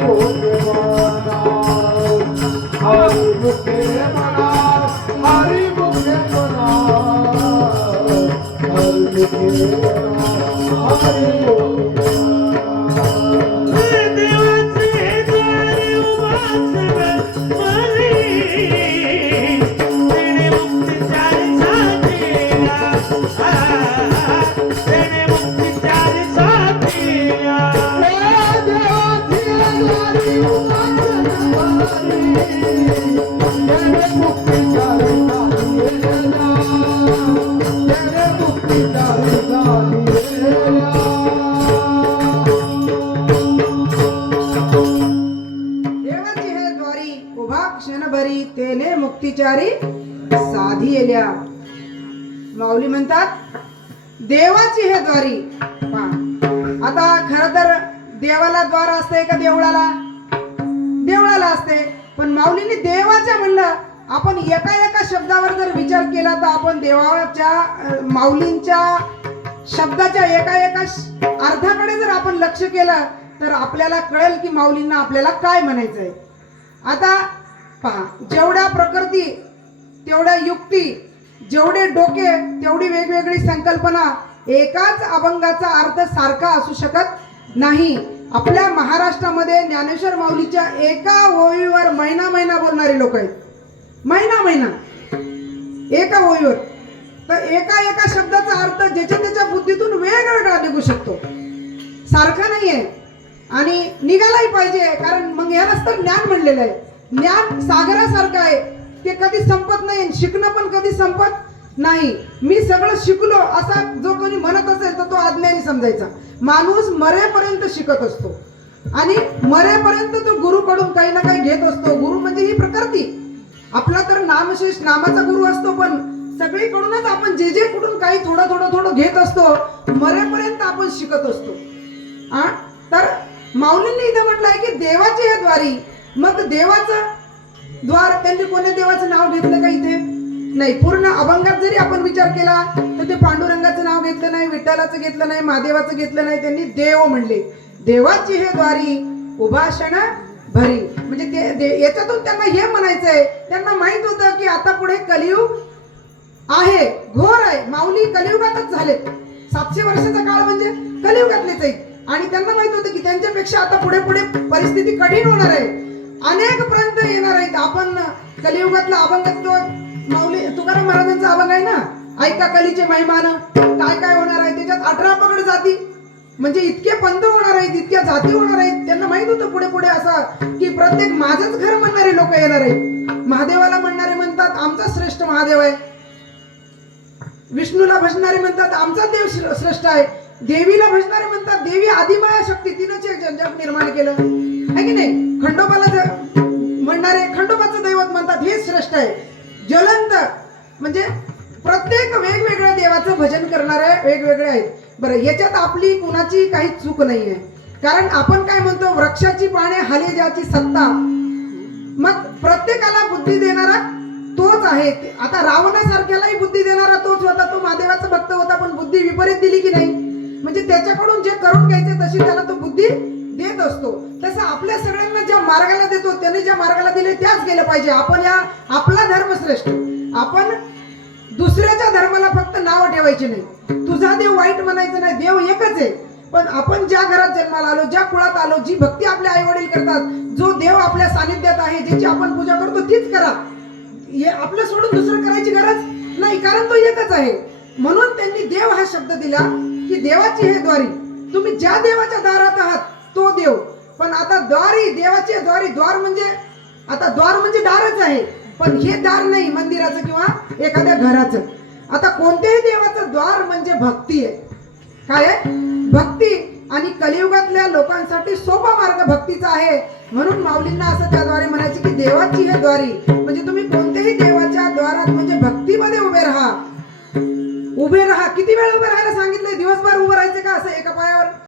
हरि हरि भे हरि हरि तेने मुक्तिचारी साधी येल्या माऊली म्हणतात देवाची हे द्वारी. आता खर तर देवाला द्वार असते का देवळाला? झालं असते. पण माऊलीने देवाच्या म्हणलं आपण एका एका शब्दावर जर विचार केला तर आपण देवाच्या माऊलींच्या शब्दाच्या एका एका अर्थाकडे जर आपण लक्ष केलं तर आपल्याला कळेल की माऊलींना आपल्याला काय म्हणायचंय. आता पहा जेवढ्या प्रकृती तेवढ्या युक्ती जेवढे डोके तेवढी वेगवेगळी संकल्पना एकाच अभंगाचा अर्थ सारखा असू शकत नाही. आपल्या महाराष्ट्रामध्ये ज्ञानेश्वर माऊलीच्या एका ओळीवर महिना महिना बोलणारे लोक आहेत. महिना महिना. एका ओळीवर. तर एका एका शब्दाचा अर्थ ज्याच्या त्याच्या बुद्धीतून वेगवेगळा निघू शकतो. सारखा नाहीये. आणि निघालाही पाहिजे कारण मग यालाच तर ज्ञान म्हणलेलं आहे. ज्ञान सागरासारखं आहे. ते कधी संपत नाही शिकणं पण कधी संपत नाही मी सगळं शिकलो. असा जो कोणी म्हणत असेल तर तो अज्ञानी समजायचा. माणूस मरेपर्यंत शिकत असतो. आणि मरेपर्यंत तो गुरुकडून काही ना काही घेत असतो. गुरु म्हणजे ही प्रकृती. आपला तर नामशेष नामाचा गुरु असतो पण सगळीकडूनच आपण जे जे कुठून काही थोडं थोडं थोडं घेत असतो मरेपर्यंत आपण शिकत असतो. आ? तर माऊलींनी इथं म्हटलंय की देवाची या द्वारी मग देवाचं द्वार त्यांनी कोणी देवाचं नाव घेतलं का इथे? नाही पूर्ण अभंगात जरी आपण विचार केला तर ते पांडुरंगाचं नाव घेतलं नाही विठ्ठलाचं घेतलं नाही महादेवाचं घेतलं नाही त्यांनी देव म्हणले. देवाची हे द्वारी उभाषण भरी. म्हणजे ते दे- याच्यातून त्यांना हे म्हणायचंय त्यांना माहीत होतं की आता पुढे कलियुग आहे घोर आहे. माऊली कलियुगातच झालेत. सातशे वर्षाचा काळ म्हणजे कलियुगातलेच आहे आणि त्यांना माहीत होतं की त्यांच्यापेक्षा आता पुढे पुढे परिस्थिती कठीण होणार आहे. अनेक पर्यंत येणार आहेत. आपण कलियुगातला अभंग माऊली तुकाराम महाराजांचा अभंग आहे ना? ऐका कलीचे महिमान काय काय होणार आहे त्याच्यात अठरा पगड जाती. म्हणजे इतके पंथ होणार आहेत इतक्या जाती होणार आहेत. त्यांना माहीत होतं पुढे पुढे असं की प्रत्येक माझंच घर म्हणणारे लोक येणार आहेत. महादेवाला म्हणणारे म्हणतात आमचा श्रेष्ठ महादेव आहे. विष्णूला भजणारे म्हणतात आमचा देव श्र- श्रेष्ठ आहे. देवीला भजणारे म्हणतात देवी आदिमाया शक्ती. तिनंच जग जग निर्माण केलं. आहे की नाही? खंडोबाला म्हणणारे खंडोबाचं दैवत म्हणतात हे श्रेष्ठ आहे. ज्वलंत. म्हणजे प्रत्येक वेगवेगळ्या देवाचं भजन करणाऱ्या वेगवेगळे आहेत. बरं याच्यात आपली कुणाची काही चूक नाहीये. कारण आपण काय म्हणतो वृक्षाची पाने हाले ज्याची सत्ता. मग प्रत्येकाला बुद्धी देणारा तोच आहे. आता रावणासारख्यालाही बुद्धी देणारा तोच होता. तो महादेवाचा भक्त होता पण बुद्धी विपरीत दिली की नाही? म्हणजे त्याच्याकडून जे करून घ्यायचे तशी त्याला तो बुद्धी असतो. तसं आपल्या सगळ्यांना ज्या मार्गाला देतो त्याने ज्या मार्गाला दिले त्याच गेलं पाहिजे. आपण या आपला धर्म श्रेष्ठ. आपण दुसऱ्याच्या धर्माला फक्त नाव ठेवायचे नाही. तुझा देव वाईट म्हणायचं नाही देव एकच आहे. पण आपण ज्या घरात जन्माला आलो ज्या कुळात आलो जी भक्ती आपले आई वडील करतात जो देव आपल्या सानिध्यात आहे ज्याची आपण पूजा करतो तीच करा. हे आपलं सोडून दुसरं करायची गरज नाही कारण तो एकच आहे. म्हणून त्यांनी देव हा शब्द दिला की देवाची हे द्वारी. तुम्ही ज्या देवाच्या दारात आहात तो देव. पण आता द्वारी देवाची द्वारी द्वार म्हणजे आता द्वार म्हणजे दारच आहे. पण हे दार नाही मंदिराचं किंवा एखाद्या घराचं. आता कोणत्याही देवाचं द्वार म्हणजे भक्ती आहे. काय आहे? भक्ती. आणि कलियुगातल्या लोकांसाठी सोपा मार्ग भक्तीचा आहे. म्हणून माऊलींना असं त्याद्वारे म्हणायचे की देवाची हे द्वारी. म्हणजे तुम्ही कोणत्याही देवाच्या द्वारात म्हणजे भक्तीमध्ये उभे राहा. उभे राहा. किती वेळ उभे राहायला सांगितलंय? दिवसभर उभं राहायचं का असं एका पायावर?